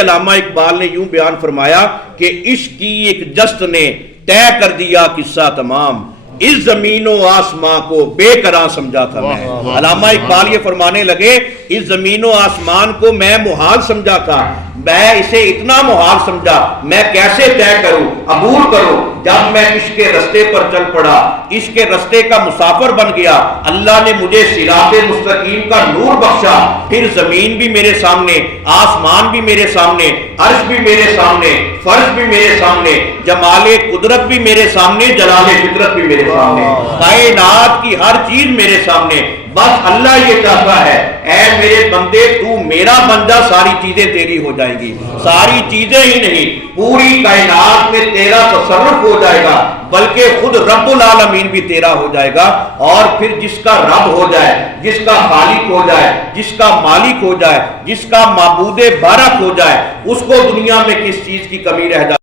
علامہ اقبال نے یوں بیان فرمایا کہ عشق کی ایک جست نے طے کر دیا قصہ تمام، اس زمین و آسمان کو بے قرار سمجھا تھا میں۔ علامہ اقبال یہ فرمانے لگے اس زمین و آسمان کو میں محال سمجھا تھا، میں اسے اتنا محال سمجھا، میں کیسے طے کروں، عبور کروں۔ جب میں عشق کے رستے پر چل پڑا، عشق کے رستے کا مسافر بن گیا، اللہ نے مجھے صراط مستقیم کا نور بخشا، پھر زمین بھی میرے سامنے، آسمان بھی میرے سامنے، عرش بھی میرے سامنے، فرش بھی میرے سامنے، جمال قدرت بھی میرے سامنے، جلال فطرت بھی میرے سامنے، کائنات کی ہر چیز میرے سامنے۔ بس اللہ یہ چاہتا ہے اے میرے بندے تو میرا بن جا، ساری چیزیں تیری ہو جائیں گی۔ ساری چیزیں ہی نہیں، پوری کائنات میں تیرا تصرف ہو جائے گا، بلکہ خود رب العالمین بھی تیرا ہو جائے گا۔ اور پھر جس کا رب ہو جائے، جس کا خالق ہو جائے، جس کا مالک ہو جائے، جس کا معبود بارک ہو جائے، اس کو دنیا میں کس چیز کی کمی رہ جائے؟